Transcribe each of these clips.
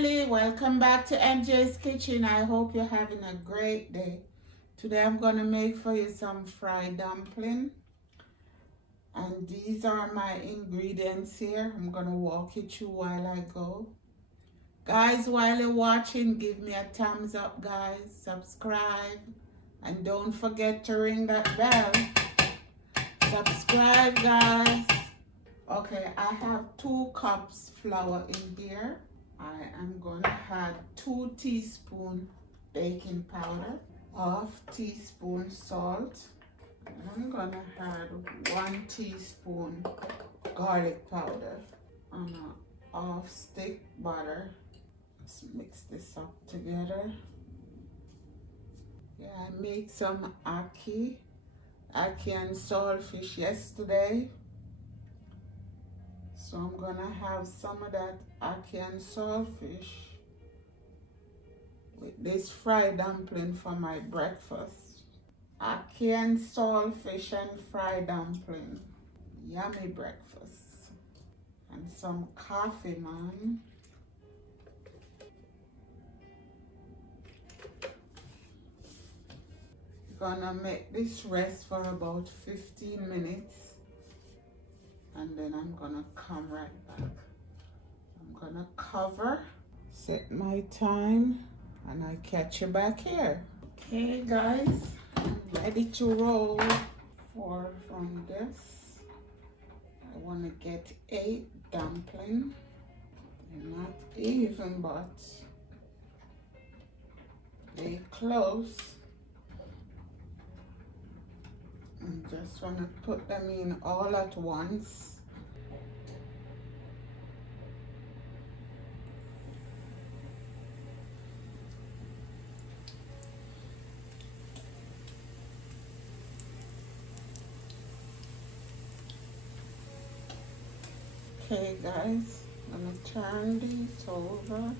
family, welcome back to MJ's Kitchen. I hope you're having a great day. Today I'm going to make for you some fried dumpling. And these are my ingredients here. I'm going to walk you through while I go. Guys, while you're watching, give me a thumbs up, guys. Subscribe. And don't forget to ring that bell. Subscribe, guys. Okay, I have 2 cups flour in here. I am going to add 2 teaspoons baking powder, 1/2 teaspoon salt, and I'm going to add 1 teaspoon garlic powder and a 1/2 stick butter. Let's mix this up together. Yeah, I made some ackee and saltfish yesterday. So I'm gonna have some of that ackee and saltfish with this fried dumpling for my breakfast. Ackee and saltfish and fried dumpling. Yummy breakfast. And some coffee, man. Gonna make this rest for about 15 minutes. And then I'm gonna come right back. I'm gonna cover, set my time, and I catch you back here. Okay guys, I'm ready to roll from this. I wanna get 8 dumplings. They're not even, but they close. I just want to put them in all at once. Okay guys, I'm going to turn these over.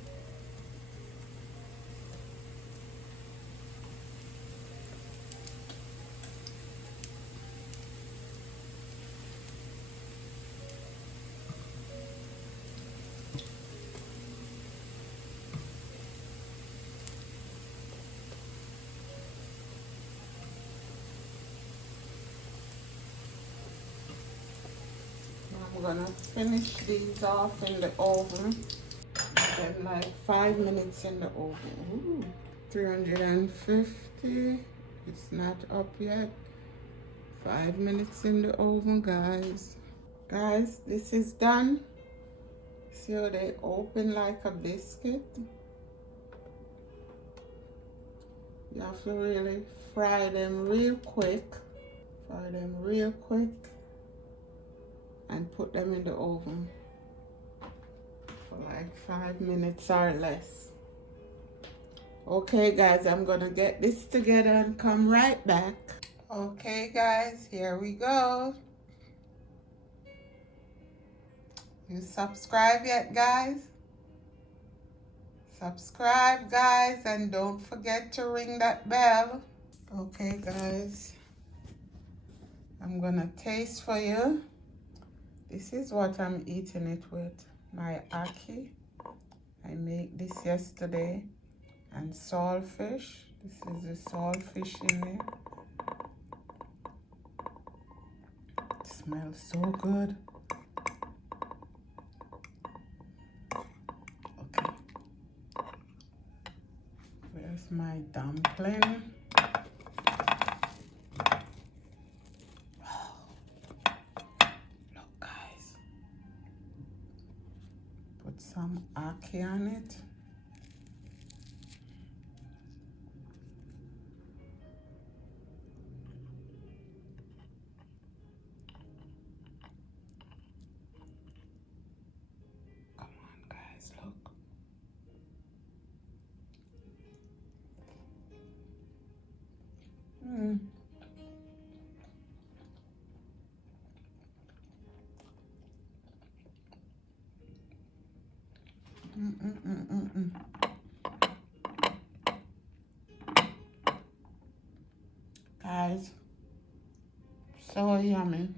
I'm gonna finish these off in the oven. Then like 5 minutes in the oven. Ooh, 350. It's not up yet. 5 minutes in the oven, guys. Guys, this is done. See how they open like a biscuit? You have to really fry them real quick. Fry them real quick. And put them in the oven for like 5 minutes or less. Okay guys, I'm gonna get this together and come right back. Okay guys, here we go. You subscribe yet, guys? Subscribe, guys, and don't forget to ring that bell. Okay guys, I'm gonna taste for you. This is what I'm eating it with. My ackee. I made this yesterday. And saltfish. This is the saltfish in there. It smells so good. Okay. Where's my dumpling? Some ackee on it. Come on, guys, look. Guys, so yummy.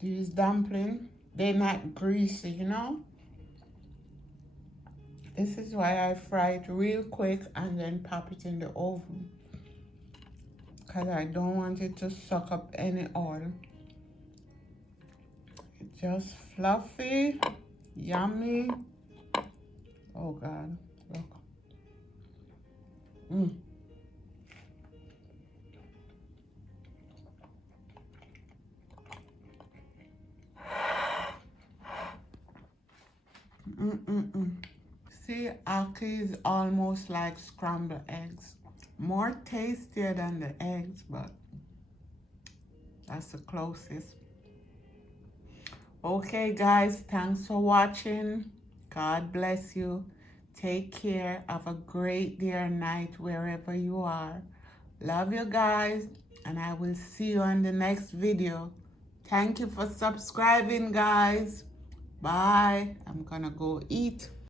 These dumplings, they're not greasy, you know? This is why I fry it real quick and then pop it in the oven. Because I don't want it to suck up any oil. It's just fluffy, yummy. Oh God, look. See, ackee is almost like scrambled eggs. More tastier than the eggs, but that's the closest. Okay, guys, thanks for watching. God bless you. Take care. Have a great day or night wherever you are. Love you guys, and I will see you on the next video. Thank you for subscribing, guys. Bye. I'm gonna go eat.